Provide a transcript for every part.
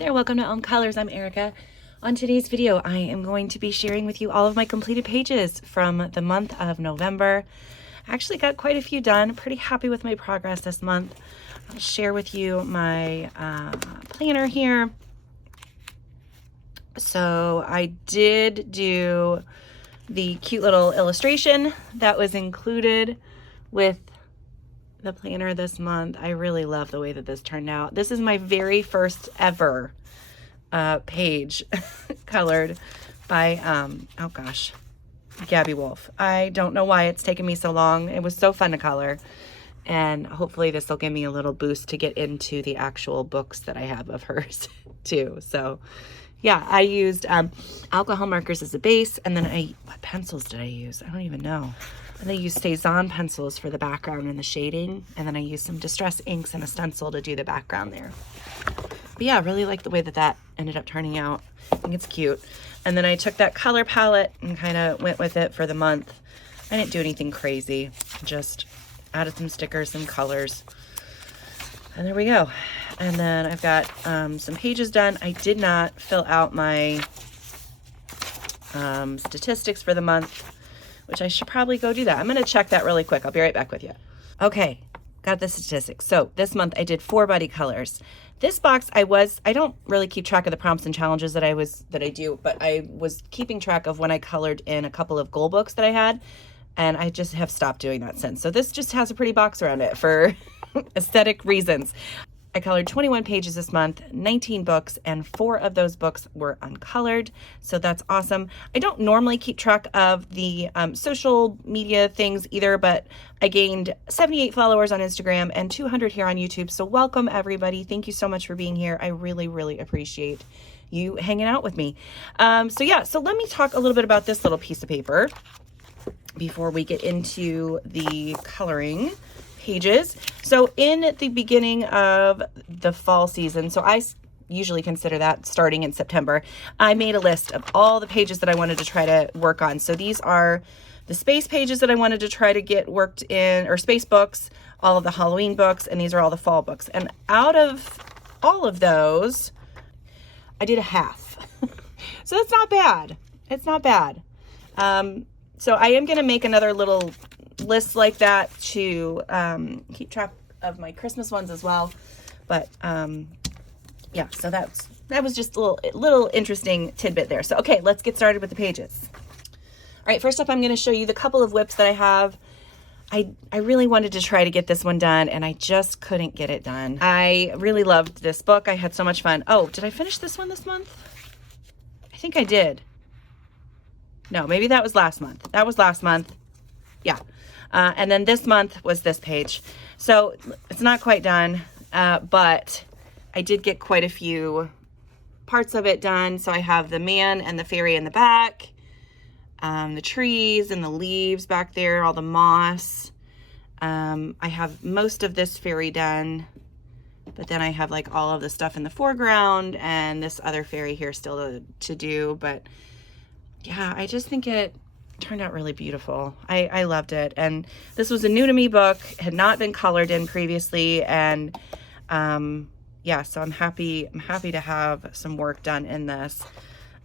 there, welcome to Own Colors. I'm Erica. On today's video, I am going to be sharing with you all of my completed pages from the month of November. I actually got quite a few done. Pretty happy with my progress this month. I'll share with you my planner here. So I did do the cute little illustration that was included with the planner this month. I really love the way that this turned out. This is my very first ever page colored by, oh gosh, Gabby Wolf. I don't know why it's taken me so long. It was so fun to color. And hopefully this will give me a little boost to get into the actual books that I have of hers too. So yeah, I used alcohol markers as a base, and then what pencils did I use? I don't even know. And I used Cezanne pencils for the background and the shading, and then I used some Distress inks and a stencil to do the background there. But yeah, I really like the way that that ended up turning out. I think it's cute. And then I took that color palette and kind of went with it for the month. I didn't do anything crazy, just added some stickers, some colors. And there we go. And then I've got some pages done. I did not fill out my statistics for the month, which I should probably go do that. I'm going to check that really quick. I'll be right back with you. Okay, got the statistics. So this month I did 4 body colors. This box I don't really keep track of the prompts and challenges that I do, but I was keeping track of when I colored in a couple of goal books that I had, and I just have stopped doing that since. So this just has a pretty box around it for aesthetic reasons. I colored 21 pages this month, 19 books, and 4 of those books were uncolored. So that's awesome. I don't normally keep track of the social media things either, but I gained 78 followers on Instagram and 200 here on YouTube. So welcome everybody. Thank you so much for being here. I really, really appreciate you hanging out with me. So let me talk a little bit about this little piece of paper before we get into the coloring pages. So in the beginning of the fall season, so I usually consider that starting in September, I made a list of all the pages that I wanted to try to work on. So these are the space pages that I wanted to try to get worked in, or space books, all of the Halloween books, and these are all the fall books. And out of all of those, I did a half. So that's not bad. It's not bad. So I am going to make another little list like that to keep track of my Christmas ones as well. But yeah, so that was just a little interesting tidbit there. So okay, let's get started with the pages. All right, first up I'm going to show you the couple of whips that I have. I really wanted to try to get this one done, and I just couldn't get it done. I really loved this book. I had so much fun. Oh, did I finish this one this month? I think I did. No, maybe that was last month. That was last month. Yeah. And then this month was this page. So it's not quite done, but I did get quite a few parts of it done. So I have the man and the fairy in the back, the trees and the leaves back there, all the moss. I have most of this fairy done, but then I have like all of the stuff in the foreground and this other fairy here still to do. But yeah, I just think it turned out really beautiful. I loved it. And this was a new to me book, had not been colored in previously. And yeah, so I'm happy to have some work done in this.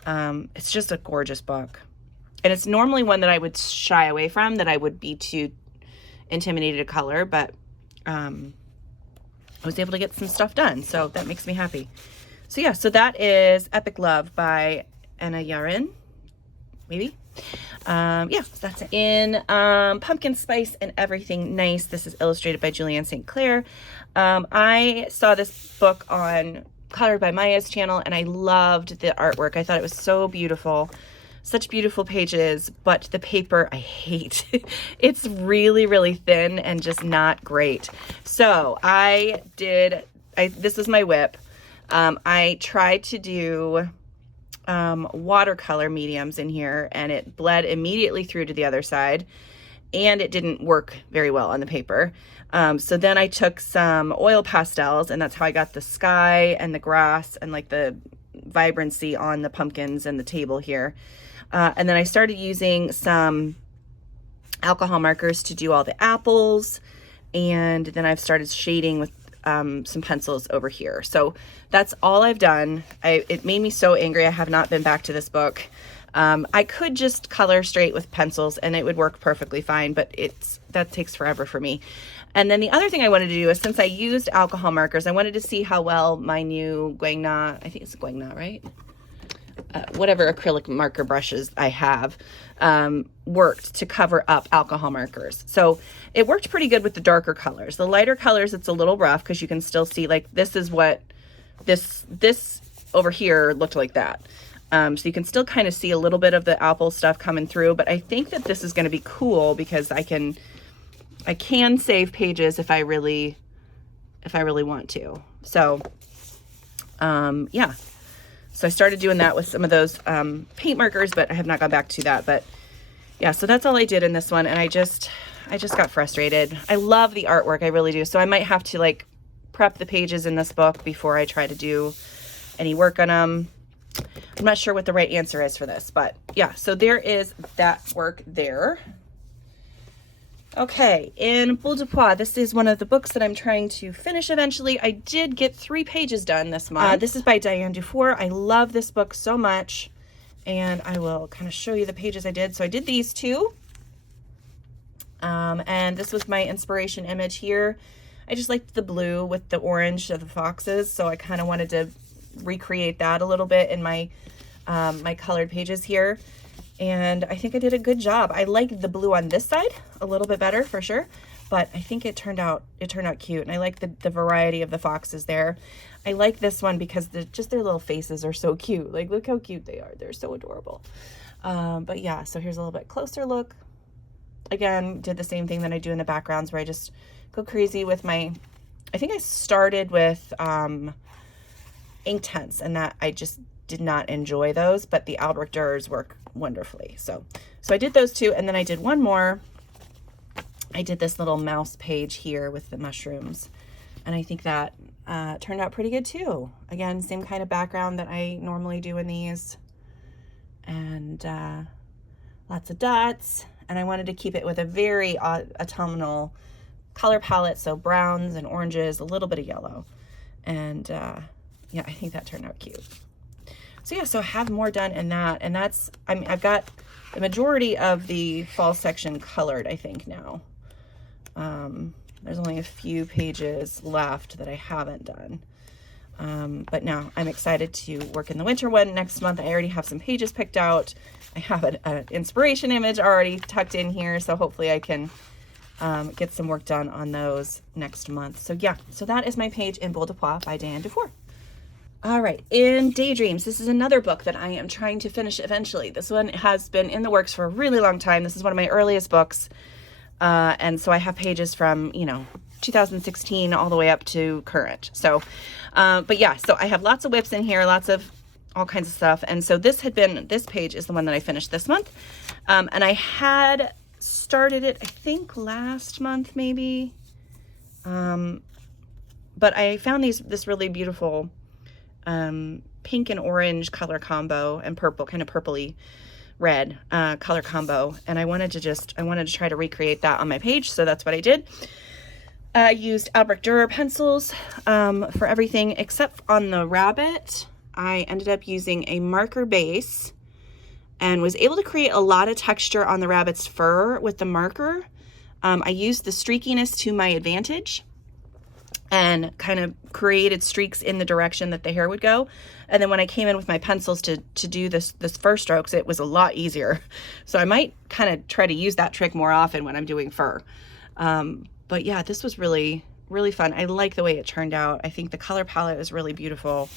It's just a gorgeous book. And it's normally one that I would shy away from, that I would be too intimidated to color, but I was able to get some stuff done. So that makes me happy. So yeah, so that is Epic Love by Anna Yaren, maybe. Yeah, so that's it. In Pumpkin Spice and Everything Nice, this is illustrated by Julianne St. Clair. I saw this book on Colored by Maya's channel, and I loved the artwork. I thought it was so beautiful. Such beautiful pages, but the paper I hate. It's really, really thin and just not great. So this was my whip. I tried to do watercolor mediums in here, and it bled immediately through to the other side, and it didn't work very well on the paper. So then I took some oil pastels, and that's how I got the sky and the grass and like the vibrancy on the pumpkins and the table here. And then I started using some alcohol markers to do all the apples, and then I've started shading with some pencils over here. So that's all I've done. It made me so angry. I have not been back to this book. I could just color straight with pencils and it would work perfectly fine, but that takes forever for me. And then the other thing I wanted to do is, since I used alcohol markers, I wanted to see how well my new Guangna, I think it's Guangna, right? Whatever acrylic marker brushes I have, worked to cover up alcohol markers. So it worked pretty good with the darker colors. The lighter colors, it's a little rough because you can still see, like, this is what this over here looked like that. So you can still kind of see a little bit of the apple stuff coming through, but I think that this is going to be cool because I can save pages if I really want to. So, yeah. So I started doing that with some of those paint markers, but I have not gone back to that. But yeah, so that's all I did in this one. And I just got frustrated. I love the artwork. I really do. So I might have to like prep the pages in this book before I try to do any work on them. I'm not sure what the right answer is for this, but yeah, so there is that work there. Okay, in Boule de Pois, this is one of the books that I'm trying to finish eventually. I did get 3 pages done this month. This is by Diane Dufour. I love this book so much, and I will kind of show you the pages I did. So I did these 2, and this was my inspiration image here. I just liked the blue with the orange of the foxes, so I kind of wanted to recreate that a little bit in my my colored pages here. And I think I did a good job. I like the blue on this side a little bit better for sure, but I think it turned out cute. And I like the variety of the foxes there. I like this one because just their little faces are so cute. Like, look how cute they are. They're so adorable. But yeah, so here's a little bit closer look. Again, did the same thing that I do in the backgrounds where I just go crazy with I think I started with Inktense, and that I just did not enjoy those, but the Albrecht Dürers work wonderfully. So I did those 2, and then I did one more. I did this little mouse page here with the mushrooms, and I think that turned out pretty good too. Again, same kind of background that I normally do in these, and lots of dots, and I wanted to keep it with a very autumnal color palette, so browns and oranges, a little bit of yellow, and yeah, I think that turned out cute. So yeah, so I have more done in that, and I've got the majority of the fall section colored, I think, now. There's only a few pages left that I haven't done. But now I'm excited to work in the winter one next month. I already have some pages picked out. I have an inspiration image already tucked in here, so hopefully I can get some work done on those next month. So yeah, so that is my page in Boule de Pois by Diane Dufour. All right, in Daydreams, this is another book that I am trying to finish eventually. This one has been in the works for a really long time. This is one of my earliest books. And so I have pages from, 2016 all the way up to current. So, but yeah, so I have lots of whips in here, lots of all kinds of stuff. And so this page is the one that I finished this month. And I had started it, I think last month maybe. But I found this really beautiful pink and orange color combo and purple, kind of purpley red color combo, and I wanted to try to recreate that on my page, so that's what I did. I used Albrecht Dürer pencils for everything except on the rabbit. I ended up using a marker base and was able to create a lot of texture on the rabbit's fur with the marker. I used the streakiness to my advantage and kind of created streaks in the direction that the hair would go. And then when I came in with my pencils to do this fur strokes, it was a lot easier. So I might kind of try to use that trick more often when I'm doing fur. But yeah, this was really, really fun. I like the way it turned out. I think the color palette is really beautiful.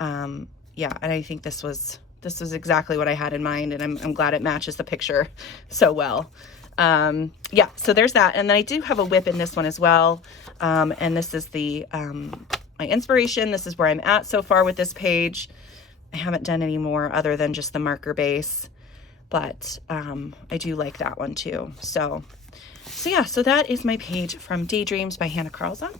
Yeah, and I think this was exactly what I had in mind, and I'm glad it matches the picture so well. Yeah, so there's that. And then I do have a whip in this one as well. And this is my inspiration. This is where I'm at so far with this page. I haven't done any more other than just the marker base, but I do like that one too. So yeah, so that is my page from Daydreams by Hannah Carlson.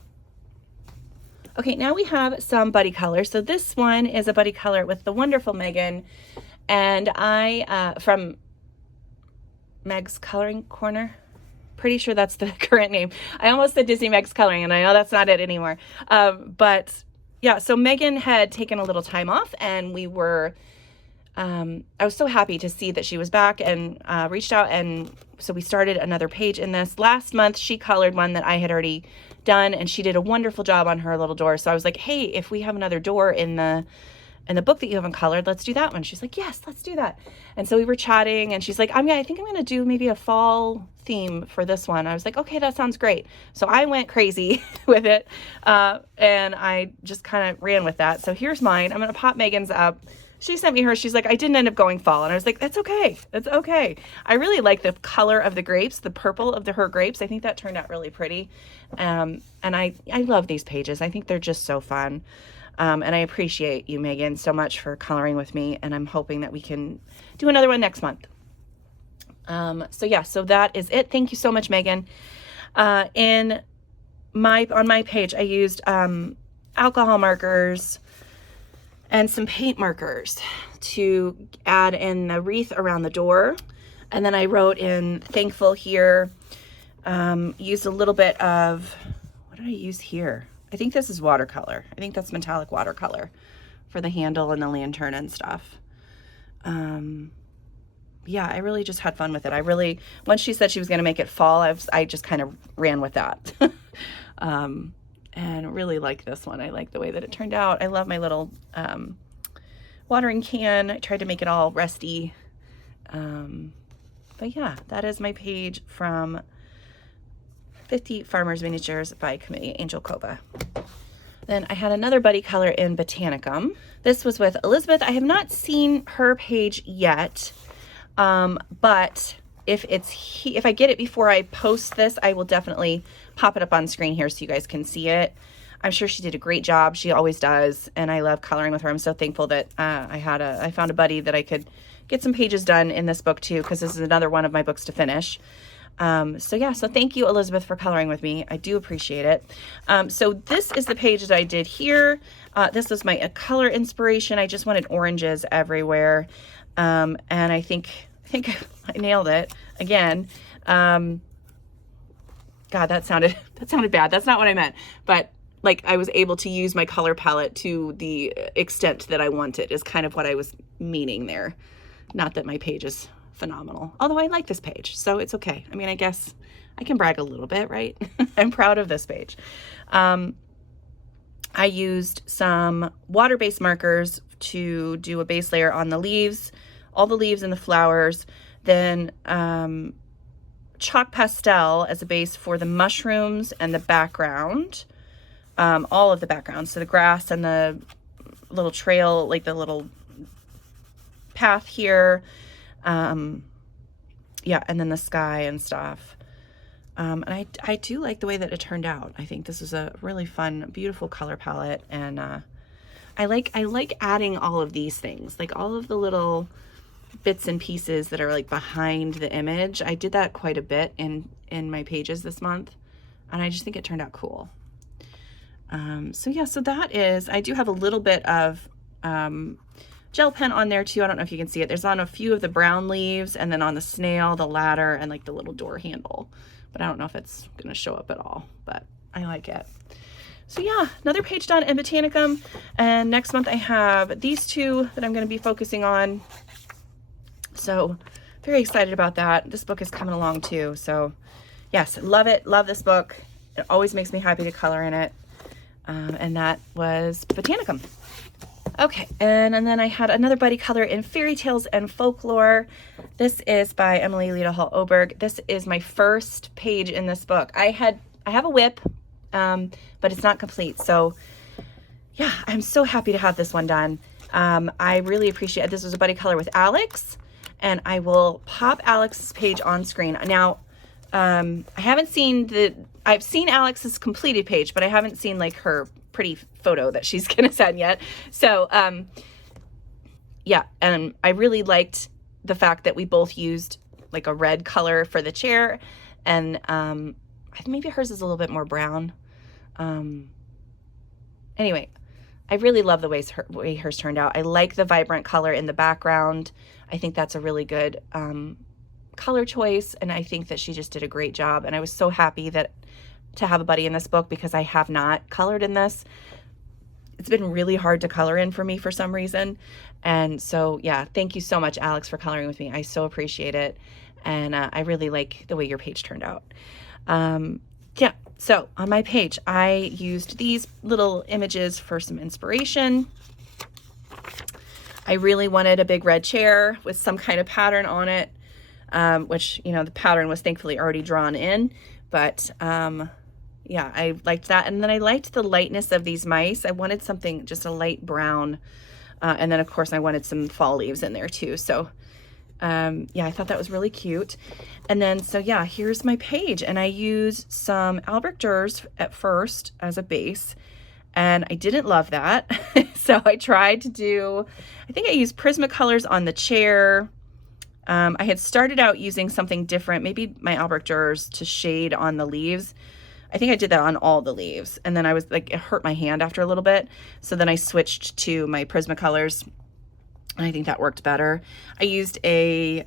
Okay, now we have some buddy colors. So this one is a buddy color with the wonderful Megan, and I from Meg's Coloring Corner, Pretty sure that's the current name. I almost said Disney Meg's Coloring, and I know that's not it anymore. But yeah, so Megan had taken a little time off, and we were, I was so happy to see that she was back, and reached out, and so we started another page in this. Last month, she colored one that I had already done, and she did a wonderful job on her little door. So I was like, hey, if we have another door in the book that you haven't colored, let's do that one. She's like, yes, let's do that. And so we were chatting, and she's like, I think I'm going to do maybe a fall theme for this one. I was like, okay, that sounds great. So I went crazy with it. And I just kind of ran with that. So here's mine. I'm going to pop Megan's up. She sent me hers. She's like, I didn't end up going fall. And I was like, that's okay. That's okay. I really like the color of the grapes, the purple of her grapes. I think that turned out really pretty. And I love these pages. I think they're just so fun. And I appreciate you, Megan, so much for coloring with me. And I'm hoping that we can do another one next month. So yeah, so that is it. Thank you so much, Megan. On my page, I used alcohol markers and some paint markers to add in the wreath around the door. And then I wrote in thankful here, used a little bit of, what did I use here? I think this is watercolor. I think that's metallic watercolor for the handle and the lantern and stuff. Yeah, I really just had fun with it. Once she said she was gonna make it fall, I just kind of ran with that. And really like this one. I like the way that it turned out. I love my little watering can. I tried to make it all rusty. But yeah, that is my page from 50 Farmers Miniatures by Committee Angel Cova. Then I had another buddy color in Botanicum. This was with Elizabeth. I have not seen her page yet, but if I get it before I post this, I will definitely pop it up on screen here so you guys can see it. I'm sure she did a great job. She always does, and I love coloring with her. I'm so thankful that I found a buddy that I could get some pages done in this book too, because this is another one of my books to finish. So yeah, so thank you, Elizabeth, for coloring with me. I do appreciate it. So this is the page that I did here. This was my color inspiration. I just wanted oranges everywhere. And I think I nailed it again. God, that sounded bad. That's not what I meant. But like, I was able to use my color palette to the extent that I wanted is kind of what I was meaning there. Not that my page is phenomenal, although I like this page, so it's okay. I mean, I guess I can brag a little bit, right? I'm proud of this page. I used some water-based markers to do a base layer on the leaves, all the leaves and the flowers, then chalk pastel as a base for the mushrooms and the background, all of the background, so the grass and the little trail, like the little path here, yeah, and then the sky and stuff. And I do like the way that it turned out. I think this is a really fun, beautiful color palette, and I like adding all of these things, like all of the little bits and pieces that are like behind the image. I did that quite a bit in my pages this month, and I just think it turned out cool. So yeah, so that is, I do have a little bit of gel pen on there too. I don't know if you can see it. There's on a few of the brown leaves, and then on the snail, the ladder, and like the little door handle. But I don't know if it's gonna show up at all, but I like it. So yeah, another page done in Botanicum. And next month I have these two that I'm gonna be focusing on. So very excited about that. This book is coming along too. So yes, love it, love this book. It always makes me happy to color in it. And that was Botanicum. Okay, and then I had another buddy color in Fairy Tales and Folklore. This is by Emily Lita Hall Oberg. This is my first page in this book. I have a whip, but it's not complete. So yeah, I'm so happy to have this one done. I really appreciate it. This was a buddy color with Alex, and I will pop Alex's page on screen. Now, I've seen Alex's completed page, but I haven't seen like her pretty photo that she's gonna send yet. So yeah, and I really liked the fact that we both used like a red color for the chair, and maybe hers is a little bit more brown. Anyway, I really love the way hers turned out. I like the vibrant color in the background. I think that's a really good color choice, and I think that she just did a great job. And I was so happy that to have a buddy in this book, because I have not colored in this. It's been really hard to color in for me for some reason. And so, yeah, thank you so much, Alex, for coloring with me. I so appreciate it. And I really like the way your page turned out. Yeah, so on my page, I used these little images for some inspiration. I really wanted a big red chair with some kind of pattern on it, which, you know, the pattern was thankfully already drawn in, but yeah, I liked that. And then I liked the lightness of these mice. I wanted something just a light brown. And then of course I wanted some fall leaves in there too. So yeah, I thought that was really cute. And then, so yeah, here's my page, and I use some Albrecht Dürer at first as a base, and I didn't love that. So I tried to do, I think I used Prismacolors on the chair. I had started out using something different, maybe my Albrecht Dürers to shade on the leaves. I think I did that on all the leaves, and then I was like, it hurt my hand after a little bit. So then I switched to my Prismacolors, and I think that worked better. I used a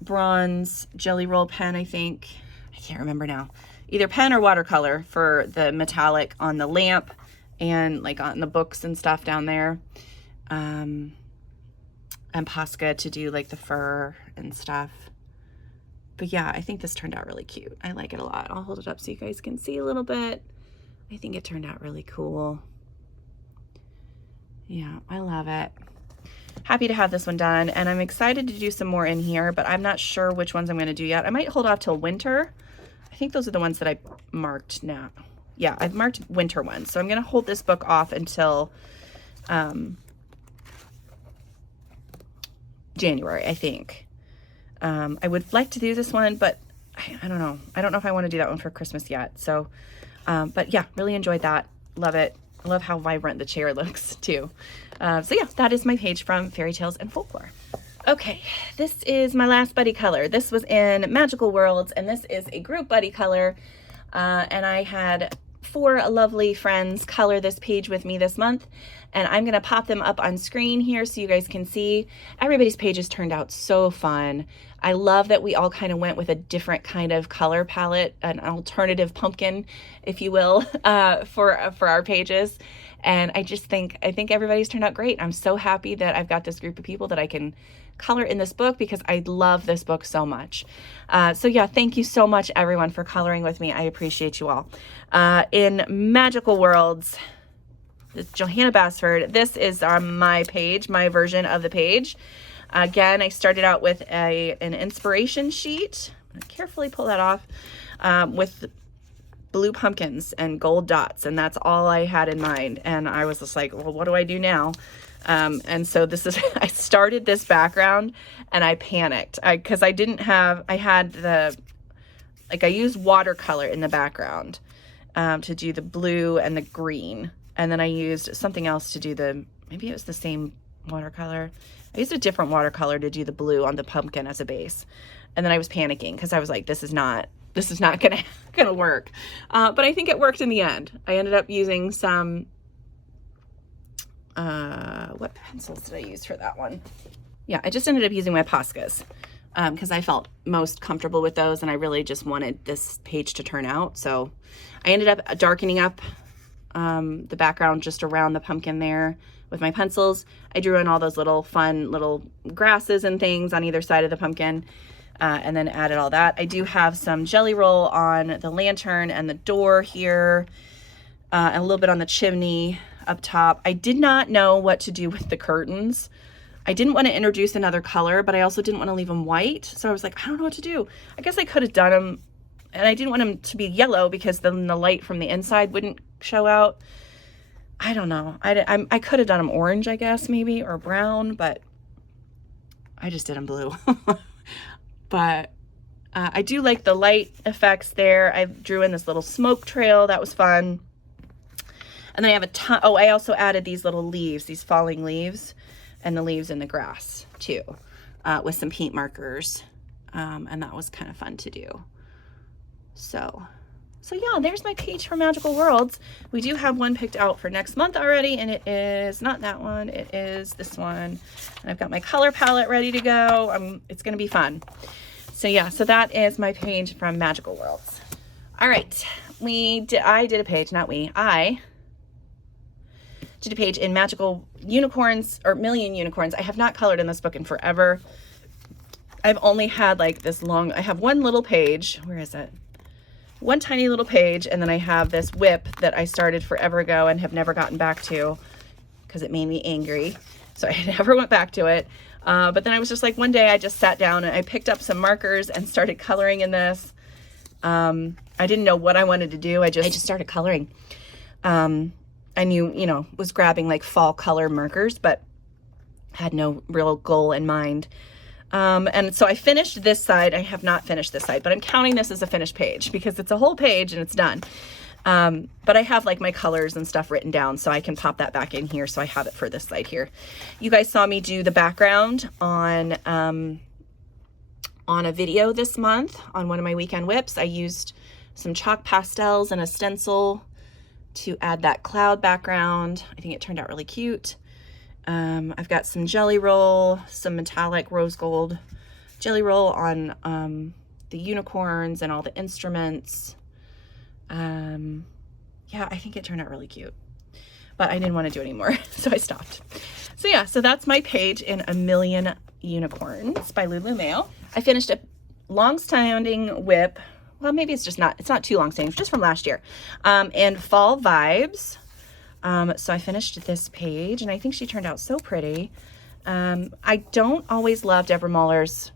bronze jelly roll pen, I think. I can't remember now. Either pen or watercolor for the metallic on the lamp and like on the books and stuff down there. And Posca to do like the fur and stuff. But yeah, I think this turned out really cute. I like it a lot. I'll hold it up so you guys can see a little bit. I think it turned out really cool. Yeah, I love it. Happy to have this one done, and I'm excited to do some more in here, but I'm not sure which ones I'm going to do yet. I might hold off till winter. I think those are the ones that I marked now. Yeah, I've marked winter ones, so I'm going to hold this book off until January, I think. I would like to do this one, but I don't know. I don't know if I want to do that one for Christmas yet. So, but yeah, really enjoyed that. Love it. I love how vibrant the chair looks too. So yeah, that is my page from Fairy Tales and Folklore. Okay, this is my last buddy color. This was in Magical Worlds, and this is a group buddy color. And I had 4 lovely friends color this page with me this month, and I'm gonna pop them up on screen here so you guys can see. Everybody's pages turned out so fun. I love that we all kind of went with a different kind of color palette, an alternative pumpkin, if you will, for our pages. And I think everybody's turned out great. I'm so happy that I've got this group of people that I can color in this book, because I love this book so much. So yeah, thank you so much everyone for coloring with me. I appreciate you all. In Magical Worlds, this is Johanna Basford. This is my page, my version of the page. Again, I started out with an inspiration sheet. I'm gonna carefully pull that off, with blue pumpkins and gold dots, and that's all I had in mind. And I was just like, well, what do I do now? And so this is, I started this background and I panicked because I used watercolor in the background to do the blue and the green. And then I used something else to do maybe it was the same watercolor. I used a different watercolor to do the blue on the pumpkin as a base. And then I was panicking because I was like, this is not gonna work. But I think it worked in the end. I ended up using some, what pencils did I use for that one? Yeah, I just ended up using my Poscas because I felt most comfortable with those, and I really just wanted this page to turn out. So I ended up darkening up the background just around the pumpkin there with my pencils. I drew in all those little fun little grasses and things on either side of the pumpkin, and then added all that. I do have some jelly roll on the lantern and the door here, and a little bit on the chimney up top. I did not know what to do with the curtains. I didn't want to introduce another color, but I also didn't want to leave them white. So I was like, I don't know what to do. I guess I could have done them, and I didn't want them to be yellow because then the light from the inside wouldn't show out. I don't know. I could have done them orange, I guess, maybe, or brown, but I just did them blue. But I do like the light effects there. I drew in this little smoke trail. That was fun. And then I have a ton. Oh, I also added these little leaves, these falling leaves, and the leaves in the grass too, with some paint markers. And that was kind of fun to do. So yeah, there's my page for Magical Worlds. We do have one picked out for next month already, and it is not that one. It is this one. And I've got my color palette ready to go. It's going to be fun. So yeah, so that is my page from Magical Worlds. All right, I did a page in Magical Unicorns, or Million Unicorns. I have not colored in this book in forever. I've only had like this long, I have one little page. Where is it? One tiny little page, and then I have this whip that I started forever ago and have never gotten back to because it made me angry. So I never went back to it. But then I was just like, one day I just sat down and I picked up some markers and started coloring in this. I didn't know what I wanted to do. I just started coloring. I knew, was grabbing like fall color markers, but had no real goal in mind. And so I finished this side. I have not finished this side, but I'm counting this as a finished page because it's a whole page and it's done. But I have like my colors and stuff written down, so I can pop that back in here. So I have it for this side here. You guys saw me do the background on a video this month on one of my weekend whips. I used some chalk pastels and a stencil to add that cloud background. I think it turned out really cute. I've got some jelly roll, some metallic rose gold jelly roll on the unicorns and all the instruments. Yeah, I think it turned out really cute, but I didn't want to do anymore, so I stopped. So yeah, so that's my page in A Million Unicorns by Lulu. I finished a long-standing whip. Well, maybe it's not too long-standing, just from last year, and Fall Vibes. So I finished this page, and I think she turned out so pretty. I don't always love Deborah Mahler's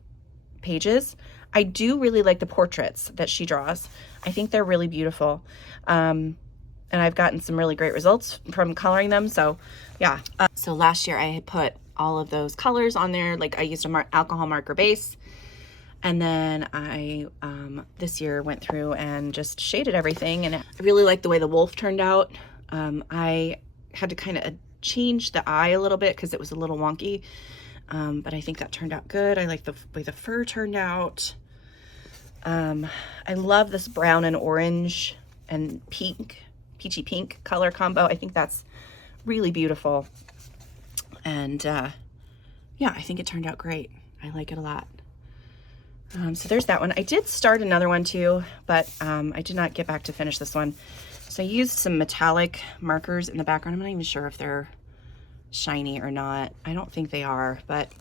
pages. I do really like the portraits that she draws. I think they're really beautiful. And I've gotten some really great results from coloring them. So yeah. So last year I had put all of those colors on there. Like I used a alcohol marker base. And then I, this year went through and just shaded everything. And I really like the way the wolf turned out. I had to kind of change the eye a little bit because it was a little wonky. But I think that turned out good. I like the way the fur turned out. I love this brown and orange and peachy pink color combo. I think that's really beautiful. And yeah, I think it turned out great. I like it a lot. So there's that one. I did start another one too, but I did not get back to finish this one. So I used some metallic markers in the background. I'm not even sure if they're shiny or not. I don't think they are, but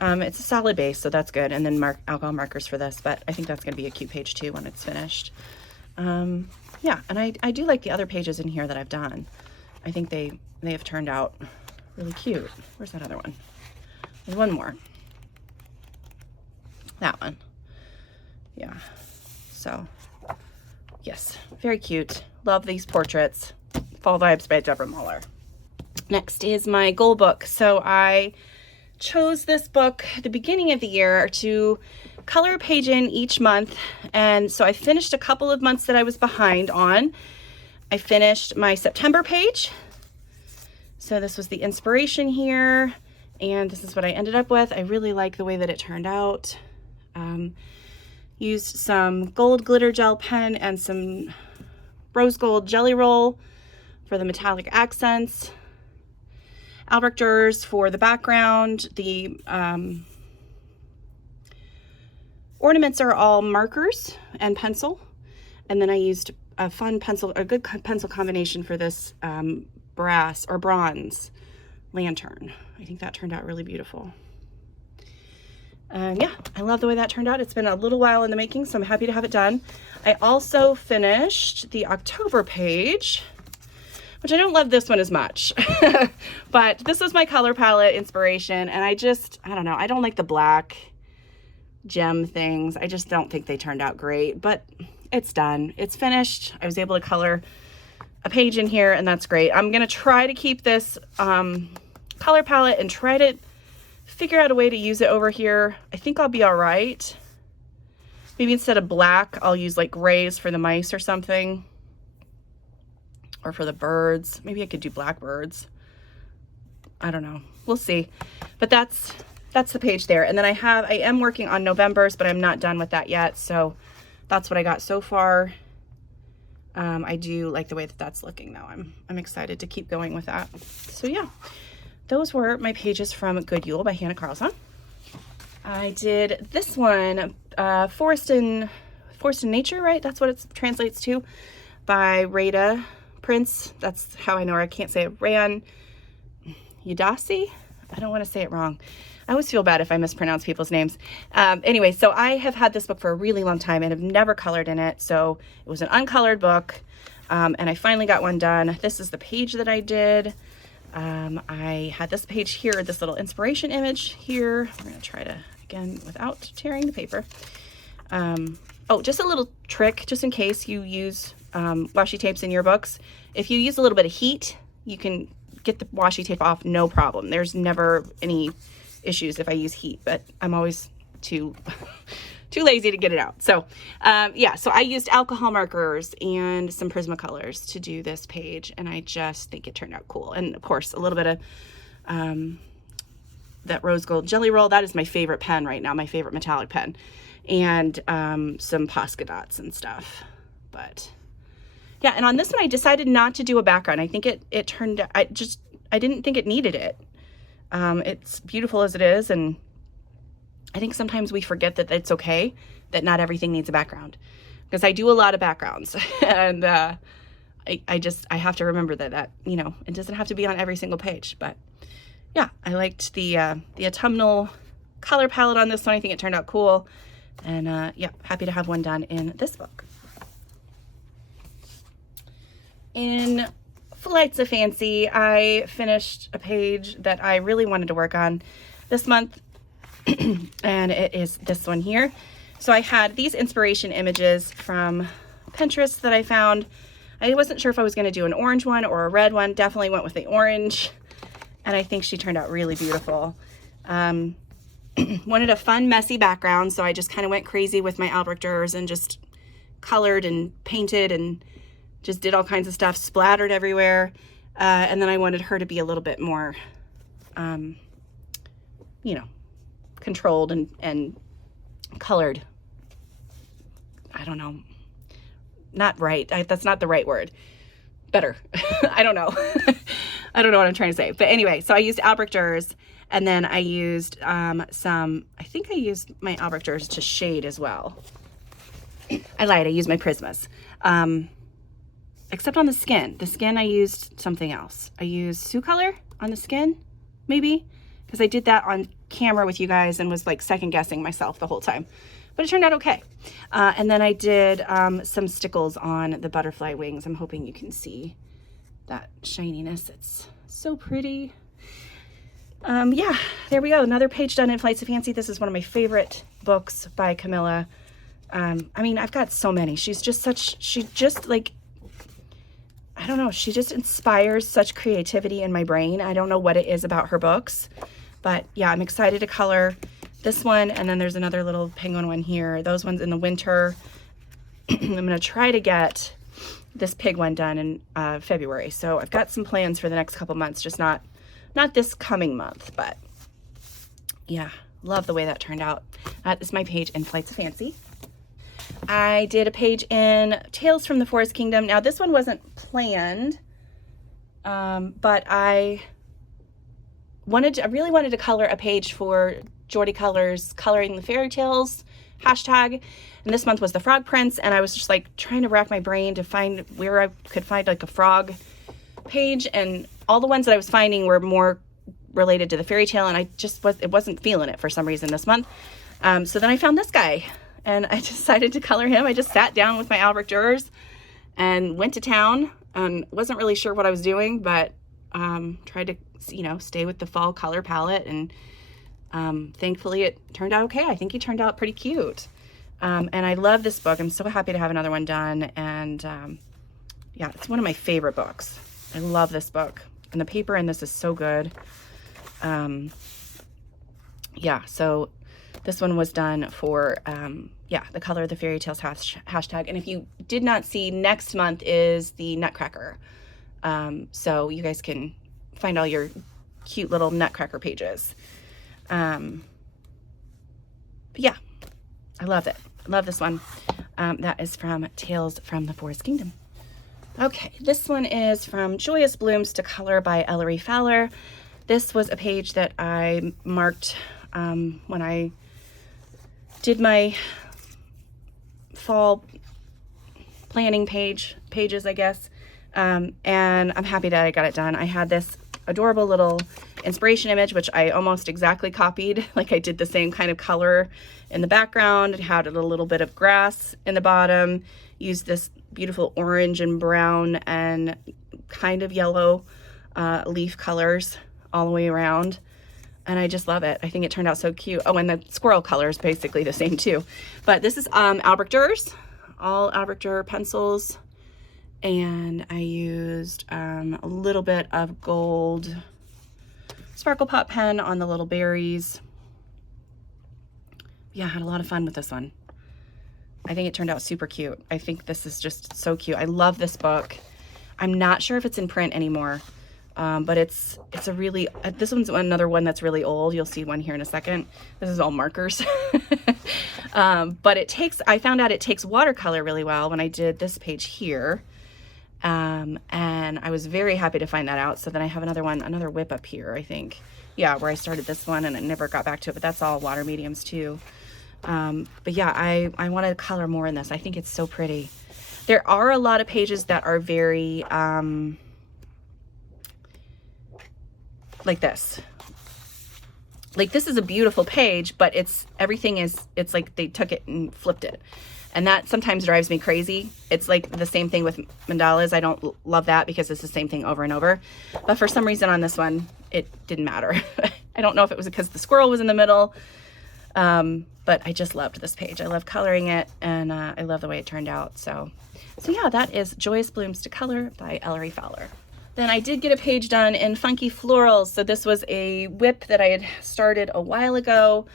it's a solid base, so that's good. And then alcohol markers for this, but I think that's going to be a cute page too when it's finished. Yeah, and I do like the other pages in here that I've done. I think they have turned out really cute. Where's that other one? There's one more. That one. Yeah. So, yes, very cute. Love these portraits. Fall Vibes by Deborah Mahler. Next is my goal book. So I chose this book at the beginning of the year to color a page in each month. And so I finished a couple of months that I was behind on. I finished my September page. So this was the inspiration here. And this is what I ended up with. I really like the way that it turned out. Used some gold glitter gel pen and some rose gold jelly roll for the metallic accents. Albrecht Dürers for the background. The ornaments are all markers and pencil. And then I used a good pencil combination for this brass or bronze lantern. I think that turned out really beautiful. Yeah, I love the way that turned out. It's been a little while in the making, so I'm happy to have it done. I also finished the October page, which I don't love this one as much, but this was my color palette inspiration, and I don't know, I don't like the black gem things. I just don't think they turned out great, but it's done. It's finished. I was able to color a page in here, and that's great. I'm going to try to keep this color palette and try to figure out a way to use it over here. I think I'll be all right. Maybe instead of black, I'll use like grays for the mice or something. Or for the birds. Maybe I could do black birds. I don't know. We'll see. But that's the page there. And then I am working on November's, but I'm not done with that yet. So that's what I got so far. I do like the way that that's looking though. I'm excited to keep going with that. So yeah. Those were my pages from Good Yule by Hannah Carlson. I did this one, Forest in Nature, right? That's what it translates to, by Rada Prince. That's how I know her. I can't say it. Rayan Udasi? I don't want to say it wrong. I always feel bad if I mispronounce people's names. Anyway, so I have had this book for a really long time and have never colored in it. So it was an uncolored book, and I finally got one done. This is the page that I did. I had this page here, this little inspiration image here. We're going to try to, again, without tearing the paper. Oh, just a little trick, just in case you use washi tapes in your books. If you use a little bit of heat, you can get the washi tape off, no problem. There's never any issues if I use heat, but I'm always too lazy to get it out. So yeah, so I used alcohol markers and some Prismacolors to do this page, and I just think it turned out cool. And of course, a little bit of that rose gold jelly roll. That is my favorite pen right now, my favorite metallic pen. And some Posca dots and stuff. But yeah, and on this one I decided not to do a background. I think it turned, I didn't think it needed it. It's beautiful as it is, and I think sometimes we forget that it's okay, that not everything needs a background. Because I do a lot of backgrounds, and I have to remember that, you know, it doesn't have to be on every single page. But yeah, I liked the autumnal color palette on this one. I think it turned out cool. And yeah, happy to have one done in this book. In Flights of Fancy, I finished a page that I really wanted to work on this month, and it is this one here. So I had these inspiration images from Pinterest that I found. I wasn't sure if I was going to do an orange one or a red one. Definitely went with the orange, and I think she turned out really beautiful. Wanted a fun, messy background, so I just kind of went crazy with my Albrecht Dürer and just colored and painted and just did all kinds of stuff, splattered everywhere. And then I wanted her to be a little bit more, you know, controlled and colored. I don't know. Not right. That's not the right word. Better. I don't know. I don't know what I'm trying to say. But anyway, so I used Albrecht Dürer. And then I used I think I used my Albrecht Dürer to shade as well. I lied, I used my Prismas. Except on the skin. The skin I used something else. I used Sioux Color on the skin, maybe? Because I did that on camera with you guys and was like second guessing myself the whole time. But it turned out okay. And then I did some stickles on the butterfly wings. I'm hoping you can see that shininess. It's so pretty. Yeah, there we go. Another page done in Flights of Fancy. This is one of my favorite books by Camilla. I mean, I've got so many. She's just she just like, I don't know, she just inspires such creativity in my brain. I don't know what it is about her books, but yeah, I'm excited to color this one. And then there's another little penguin one here. Those ones in the winter. I'm going to try to get this pig one done in February. So I've got some plans for the next couple months, just not this coming month, but yeah, love the way that turned out. That is my page in Flights of Fancy. I did a page in Tales from the Forest Kingdom. Now this one wasn't planned, but I really wanted to color a page for Geordie Colors Coloring the Fairy Tales hashtag, and this month was the Frog Prince, and I was just like trying to rack my brain to find where I could find like a frog page, and all the ones that I was finding were more related to the fairy tale, and I just wasn't feeling it for some reason this month. So then I found this guy, and I decided to color him. I just sat down with my Albrecht Dürer and went to town, and wasn't really sure what I was doing, but tried to, you know, stay with the fall color palette, and thankfully it turned out okay. I think he turned out pretty cute. And I love this book. I'm so happy to have another one done, and yeah, it's one of my favorite books. I love this book, and the paper in this is so good. Yeah, so this one was done for, yeah, the Color of the Fairy Tales hashtag. And if you did not see, next month is the Nutcracker. So you guys can find all your cute little Nutcracker pages. But yeah, I love it. I love this one. That is from Tales from the Forest Kingdom. Okay, this one is from Joyous Blooms to Color by Ellery Fowler. This was a page that I marked when I did my fall planning pages, I guess. And I'm happy that I got it done. I had this adorable little inspiration image, which I almost exactly copied. Like I did the same kind of color in the background. It had a little bit of grass in the bottom. Used this beautiful orange and brown and kind of yellow leaf colors all the way around. And I just love it. I think it turned out so cute. Oh, and the squirrel color is basically the same too. But this is Albrecht Dürer, all Albrecht Dürer pencils. And I used a little bit of gold Sparkle Pop pen on the little berries. Yeah, I had a lot of fun with this one. I think it turned out super cute. I think this is just so cute. I love this book. I'm not sure if it's in print anymore, but it's a really, this one's another one that's really old. You'll see one here in a second. This is all markers. But I found out it takes watercolor really well when I did this page here. And I was very happy to find that out. So then I have another whip up here, I think. Yeah, where I started this one and I never got back to it, but that's all water mediums too. But yeah, I want to color more in this. I think it's so pretty. There are a lot of pages that are very, like this. Like this is a beautiful page, but it's like they took it and flipped it. And that sometimes drives me crazy. It's like the same thing with mandalas. I don't love that because it's the same thing over and over. But for some reason on this one, it didn't matter. I don't know if it was because the squirrel was in the middle. But I just loved this page. I love coloring it, and I love the way it turned out. So yeah, that is Joyous Blooms to Color by Ellery Fowler. Then I did get a page done in Funky Florals. So this was a whip that I had started a while ago.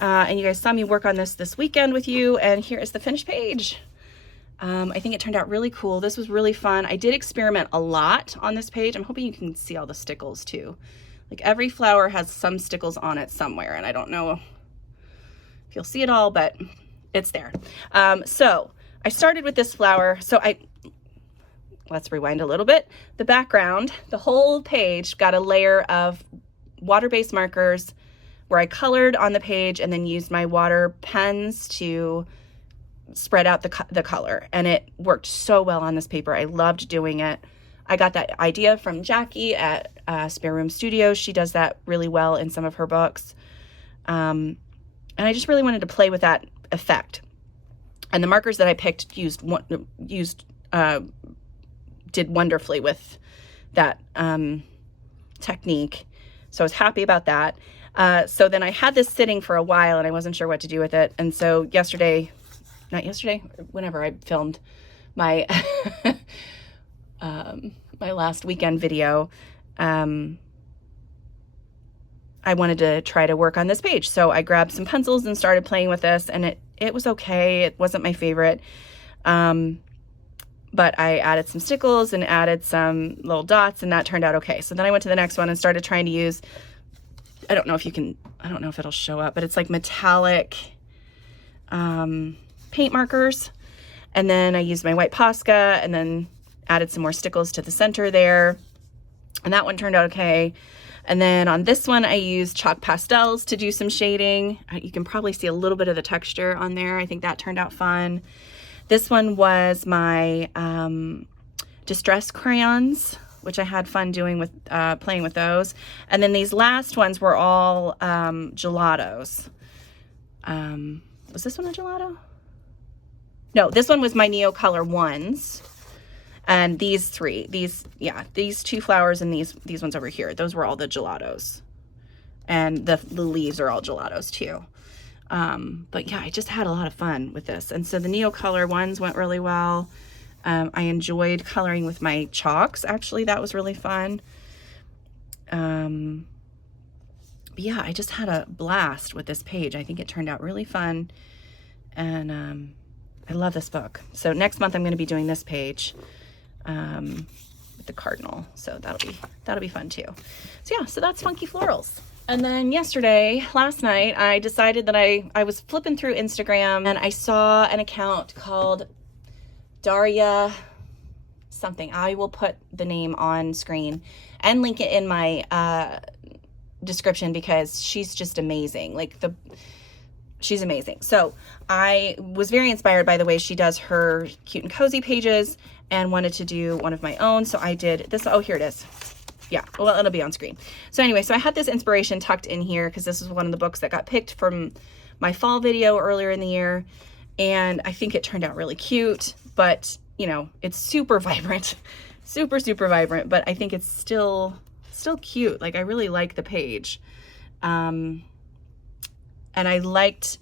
And you guys saw me work on this weekend with you, and here is the finished page. I think it turned out really cool. This was really fun. I did experiment a lot on this page. I'm hoping you can see all the stickles too. Like every flower has some stickles on it somewhere, and I don't know if you'll see it all, but it's there. So I started with this flower. So let's rewind a little bit. The background, the whole page got a layer of water-based markers where I colored on the page and then used my water pens to spread out the color. And it worked so well on this paper. I loved doing it. I got that idea from Jackie at Spare Room Studios. She does that really well in some of her books. And I just really wanted to play with that effect. And the markers that I picked did wonderfully with that technique. So I was happy about that. So then I had this sitting for a while and I wasn't sure what to do with it. And so whenever I filmed my, my last weekend video, I wanted to try to work on this page. So I grabbed some pencils and started playing with this, and it was okay. It wasn't my favorite. But I added some stickles and added some little dots, and that turned out okay. So then I went to the next one and started trying to use, I don't know if it'll show up, but it's like metallic paint markers. And then I used my white Posca and then added some more stickles to the center there. And that one turned out okay. And then on this one, I used chalk pastels to do some shading. You can probably see a little bit of the texture on there. I think that turned out fun. This one was my distress crayons, which I had fun doing with playing with those. And then these last ones were all gelatos. Was this one a gelato? No, this one was my Neocolor ones. And these two flowers and these ones over here, those were all the gelatos. And the leaves are all gelatos too. But yeah, I just had a lot of fun with this. And so the Neocolor ones went really well. I enjoyed coloring with my chalks. Actually, that was really fun. But yeah, I just had a blast with this page. I think it turned out really fun. And I love this book. So next month I'm going to be doing this page with the cardinal. So that'll be fun too. So yeah, so that's Funky Florals. And then last night, I decided that I was flipping through Instagram and I saw an account called Daria something. I will put the name on screen and link it in my description because she's just amazing. Like she's amazing. So I was very inspired by the way she does her cute and cozy pages and wanted to do one of my own. So I did this. Oh, here it is. Yeah, well, it'll be on screen. So anyway, so I had this inspiration tucked in here because this was one of the books that got picked from my fall video earlier in the year. And I think it turned out really cute, but you know, it's super vibrant, super, super vibrant, but I think it's still cute. Like I really like the page. And I liked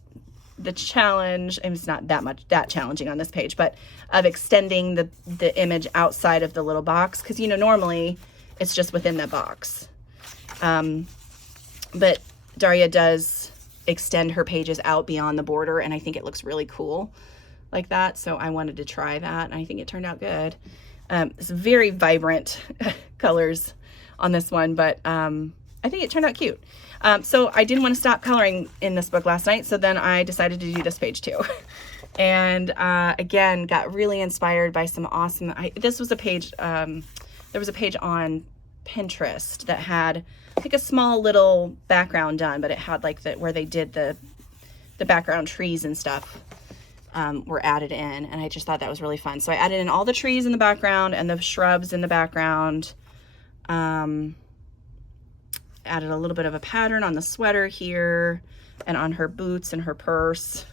the challenge, and it's not that challenging on this page, but of extending the image outside of the little box. Cause you know, normally it's just within the box. But Daria does extend her pages out beyond the border, and I think it looks really cool like that. So I wanted to try that, and I think it turned out good. It's very vibrant colors on this one, but I think it turned out cute. So I didn't want to stop coloring in this book last night, so then I decided to do this page too. And again, got really inspired by some awesome, this was a page, there was a page on Pinterest that had like a small little background done, but it had like where they did the background trees and stuff were added in, and I just thought that was really fun. So I added in all the trees in the background and the shrubs in the background. Added a little bit of a pattern on the sweater here and on her boots and her purse.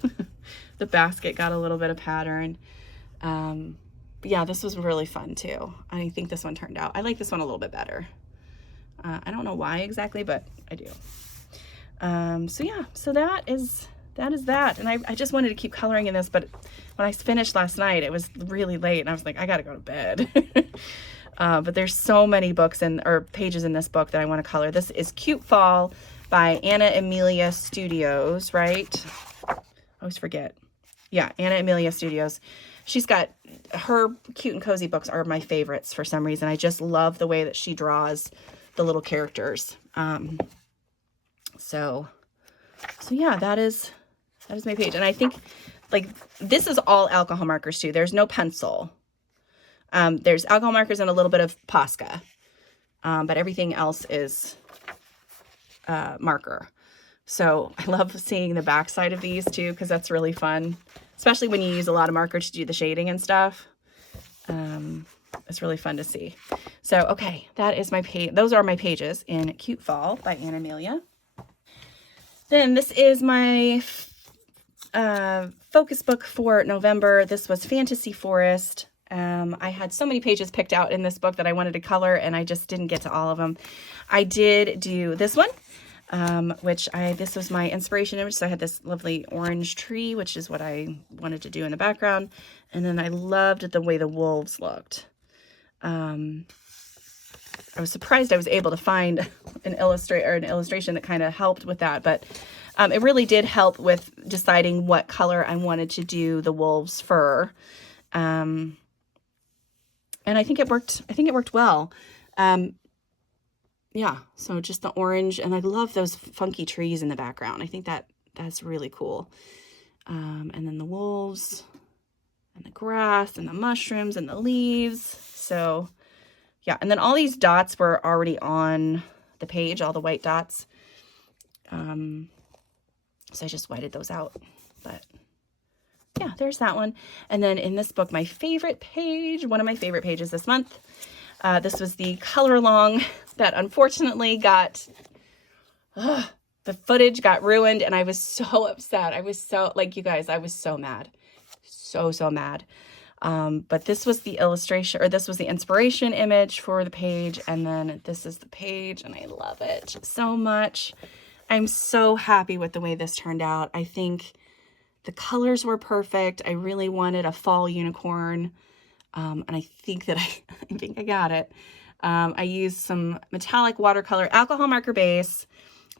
The basket got a little bit of pattern. But yeah, this was really fun too. I think this one turned out, I like this one a little bit better. I don't know why exactly, but I do. So yeah, so that is that. And I just wanted to keep coloring in this, but when I finished last night, it was really late and I was like, I gotta go to bed. But there's so many books or pages in this book that I want to color. This is Cute Fall by Anna Amelia Studios, right? I always forget. Yeah, Anna Amelia Studios. She's got, her cute and cozy books are my favorites for some reason. I just love the way that she draws the little characters. So yeah, that is my page. And I think like this is all alcohol markers too. There's no pencil. There's alcohol markers and a little bit of Posca, but everything else is marker. So I love seeing the backside of these too, because that's really fun, especially when you use a lot of marker to do the shading and stuff. It's really fun to see. So, okay, that is my page. Those are my pages in Cute Fall by Anna Amelia. Then this is my focus book for November. This was Fantasy Forest. I had so many pages picked out in this book that I wanted to color, and I just didn't get to all of them. I did do this one, this was my inspiration image. So I had this lovely orange tree, which is what I wanted to do in the background. And then I loved the way the wolves looked. I was surprised I was able to find an illustration that kind of helped with that, but it really did help with deciding what color I wanted to do the wolves' fur. And I think it worked. I think it worked well. Yeah, so just the orange, and I love those funky trees in the background. I think that's really cool. And then the wolves, and the grass, and the mushrooms, and the leaves. So yeah, and then all these dots were already on the page, all the white dots. So I just whited those out, but yeah, there's that one. And then in this book, my favorite page, one of my favorite pages this month, this was the color along that unfortunately got, the footage got ruined, and I was so upset. I was so, like, you guys, I was so mad. So mad. But this was the illustration, or this was the inspiration image for the page, and then this is the page, and I love it so much. I'm so happy with the way this turned out. I think the colors were perfect. I really wanted a fall unicorn. And I think that I think I got it. I used some metallic watercolor, alcohol marker base,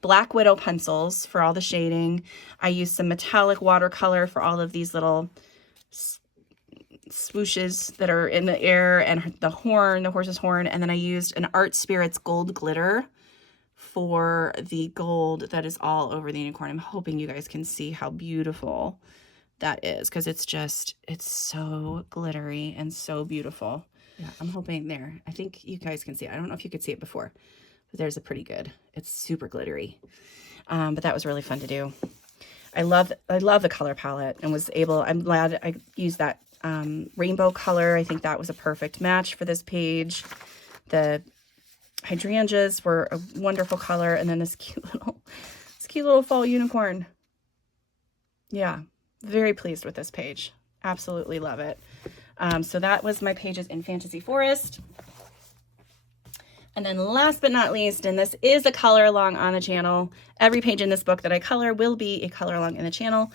Black Widow pencils for all the shading. I used some metallic watercolor for all of these little swooshes that are in the air, and the horse's horn. And then I used an Art Spirits gold glitter for the gold that is all over the unicorn. I'm hoping you guys can see how beautiful that is, because it's so glittery and so beautiful. Yeah, I'm hoping there. I think you guys can see it. I don't know if you could see it before, but there's a pretty good. It's super glittery. But that was really fun to do. I love the color palette and was able, I'm glad I used that rainbow color. I think that was a perfect match for this page. The hydrangeas were a wonderful color. And then this cute little fall unicorn. Yeah, very pleased with this page. Absolutely love it. So that was my pages in Fantasy Forest. And then last but not least, and this is a color along on the channel. Every page in this book that I color will be a color along in the channel.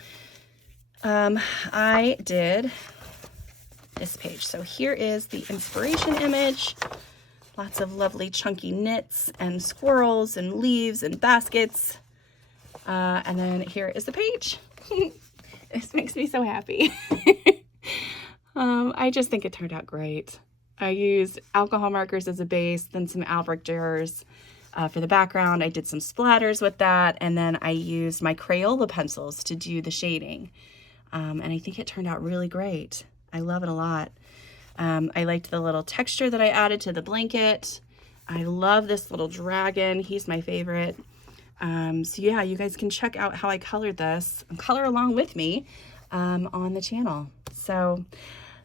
I did this page. So here is the inspiration image. Lots of lovely chunky knits and squirrels and leaves and baskets. And then here is the page. This makes me so happy. I just think it turned out great. I used alcohol markers as a base, then some Albric Durers for the background. I did some splatters with that, and then I used my Crayola pencils to do the shading. And I think it turned out really great. I love it a lot. I liked the little texture that I added to the blanket. I love this little dragon. He's my favorite. So yeah, you guys can check out how I colored this and color along with me on the channel. So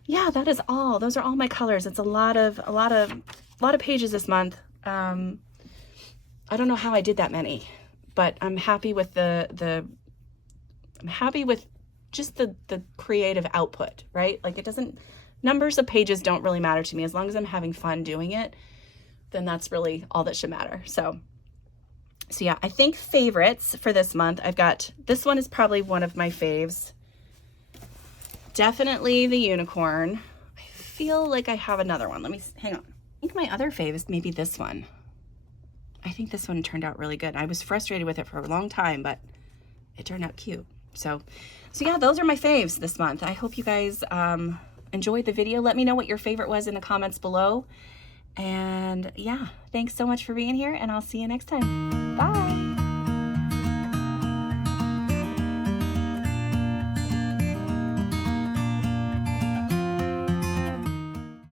yeah, that is all. Those are all my colors. It's a lot of pages this month. I don't know how I did that many, but I'm happy with I'm happy with just the creative output, right? Like numbers of pages don't really matter to me. As long as I'm having fun doing it, then that's really all that should matter. So yeah, I think favorites for this month, this one is probably one of my faves. Definitely the unicorn. I feel like I have another one. Hang on. I think my other fave is maybe this one. I think this one turned out really good. I was frustrated with it for a long time, but it turned out cute. So yeah, those are my faves this month. I hope you guys enjoyed the video. Let me know what your favorite was in the comments below. And yeah, thanks so much for being here, and I'll see you next time. Bye.